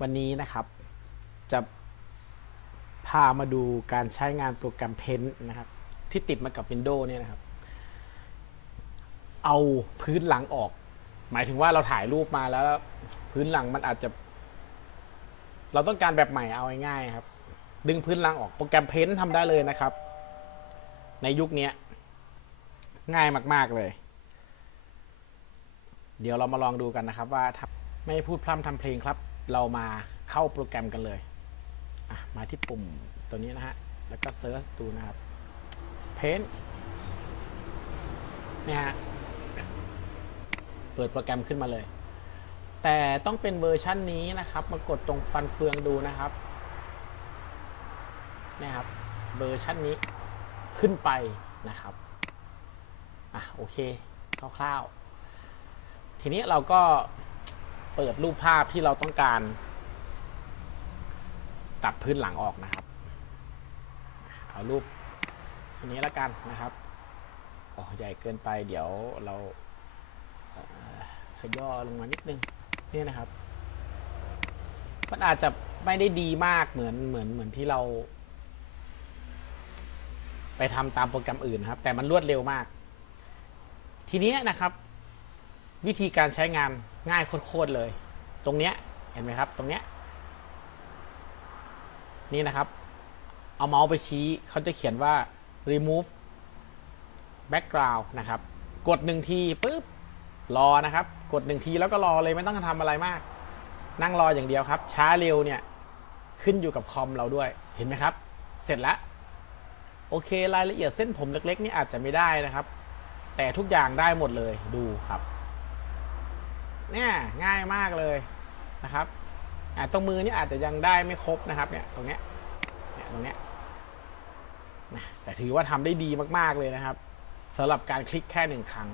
วันนี้นะครับจะพามาดูการใช้งานโปรแกรม Paint นะครับ ที่ติดมากับ Windows เนี่ยนะครับ เอาพื้นหลังออก หมายถึงว่าเราถ่ายรูปมาแล้ว พื้นหลังมันอาจจะ เราต้องการแบบใหม่เอาง่ายๆครับ ดึงพื้นหลังออกโปรแกรม Paint ทำได้เลยนะครับ ในยุคนี้ง่ายมากๆเลย เดี๋ยวเรามาลองดูกันนะครับว่าทำไม่พูดพร่ำทำเพลงครับ เรามาเข้าโปรแกรมกันเลย มาที่ปุ่มตัวนี้นะฮะ แล้วก็เซิร์ชดูนะครับ Paint เนี่ยฮะ เปิดโปรแกรมขึ้นมาเลย แต่ต้องเป็นเวอร์ชั่นนี้นะครับ มากดตรงฟันเฟืองดูนะครับเนี่ยครับ เวอร์ชั่นนี้ขึ้นไปนะครับ อะโอเค คร่าวๆ ทีนี้เราก็ เปิดรูปภาพที่เราต้องการ ตัดพื้นหลังออกนะครับ เอารูปอันนี้แล้วกันนะครับอ๋อใหญ่เกินไปเดี๋ยวเราขย่อลงมานิดนึงนี่นะครับ มันอาจจะไม่ได้ดีมากเหมือนเหมือนเหมือนที่เรา ไปทำตามโปรแกรมอื่นนะครับ แต่มันรวดเร็วมาก ทีนี้นะครับ วิธีการใช้งาน ง่ายโคตรเลย ตรงเนี้ยเห็นไหมครับ ตรงเนี้ยนี่นะครับ เอาเมาส์ไปชี้เขาจะเขียนว่า remove background นะครับ กดหนึ่งทีปุ๊บรอนะครับ กดหนึ่งทีแล้วก็รอเลยไม่ต้องทำอะไรมาก นั่งรออย่างเดียวครับ ช้าเร็วเนี่ยขึ้นอยู่กับคอมเราด้วยเห็นไหมครับ เสร็จแล้วโอเครายละเอียดเส้นผมเล็กๆนี่อาจจะไม่ได้นะครับ แต่ทุกอย่างได้หมดเลยดูครับ เนี่ยง่ายมากเลยนะครับตรงมือนี่อาจจะยังได้ไม่ครบนะครับเนี่ยตรงเนี้ยเนี่ยตรงเนี้ยแต่ถือว่าทำได้ดีมากๆเลยนะครับสำหรับการคลิกแค่หนึ่งครั้ง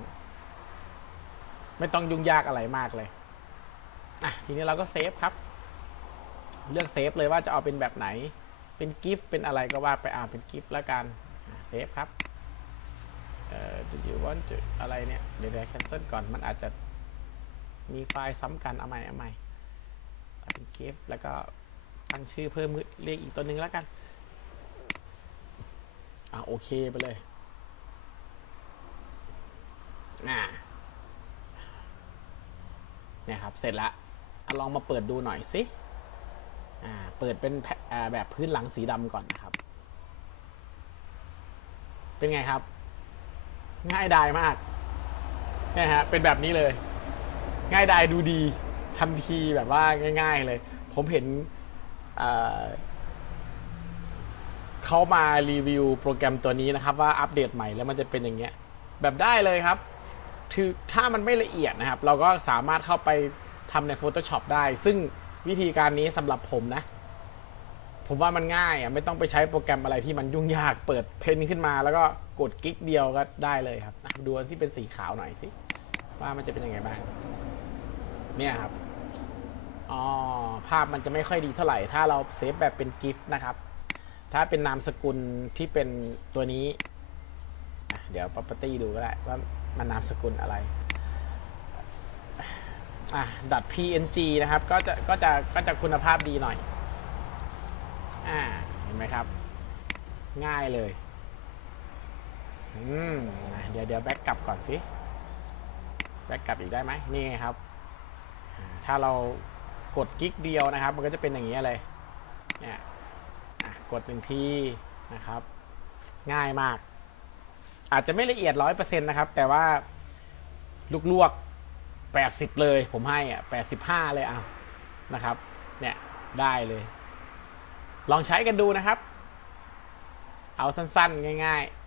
ไม่ต้องยุ่งยากอะไรมากเลยอะทีนี้เราก็เซฟครับ เลือกเซฟเลยว่าจะเอาเป็นแบบไหน เป็นกิฟต์เป็นอะไรก็ว่าไปอ่าเป็นกิฟต์แล้วกันเซฟครับเอ่อ do you want to อะไรเนี่ยเดี๋ยวเดี๋ยว cancel ก่อนมันอาจจะ มีไฟล์ซ้ำกันเอาใหม่เอาใหม่เป็นกิฟแล้วก็ตั้งชื่อเพิ่มเรียกอีกตัวหนึ่งแล้วกัน อ่าโอเคไปเลยน่ะเนี่ยครับ เสร็จละเอาลองมาเปิดดูหน่อยสิ อ่า เปิดเป็นแแบบพื้นหลังสีดำก่อนนะครับ เป็นไงครับ ง่ายดายมากเนี่ยฮะ เป็นแบบนี้เลย ง่ายดายดูดีทันทีแบบว่าง่าย ๆ เลย ผมเห็นเขามารีวิวโปรแกรมตัวนี้นะครับ ว่าอัปเดตใหม่แล้วมันจะเป็นอย่างเงี้ย แบบได้เลยครับคือถ้ามันไม่ละเอียดนะครับ เราก็สามารถเข้าไปทำใน Photoshop ได้ ซึ่งวิธีการนี้สำหรับผมนะ ผมว่ามันง่ายอะไม่ต้องไปใช้โปรแกรมอะไรที่มันยุ่งยากเปิดเพนขึ้นมา แล้วก็กดกิ๊กเดียวก็ได้เลยครับ ดูอันที่เป็นสีขาวหน่อยสิว่ามันจะเป็นยังไงบ้าง เนี่ยครับอ๋อภาพมันจะไม่ค่อยดีเท่าไหร่ ถ้าเราเซฟแบบเป็นกิฟต์นะครับ ถ้าเป็นนามสกุลที่เป็นตัวนี้ เดี๋ยว property ดูก็ได้ว่ามันนามสกุลอะไรอะ .png นะครับ ก็จะก็จะก็จะคุณภาพดีหน่อย อ่า เห็นไหมครับ ง่ายเลย อืม เดี๋ยวเดี๋ยวแบ็กกลับก่อนสิ แบ็กกลับอีกได้ไหมนี่ครับ ถ้าเรากดกิ๊กเดียวนะครับ มันก็จะเป็นอย่างนี้เลยเนี่ยกดหนึ่งทีนะครับ ง่ายมาก อาจจะไม่ละเอียดร้อยเปอร์เซ็นต์นะครับ แต่ว่าลวกๆแปดสิบเลย ผมให้อะแปดสิบห้าเลยเอานะครับ เนี่ยได้เลย ลองใช้กันดูนะครับ เอาสั้นๆ ง่าย ๆ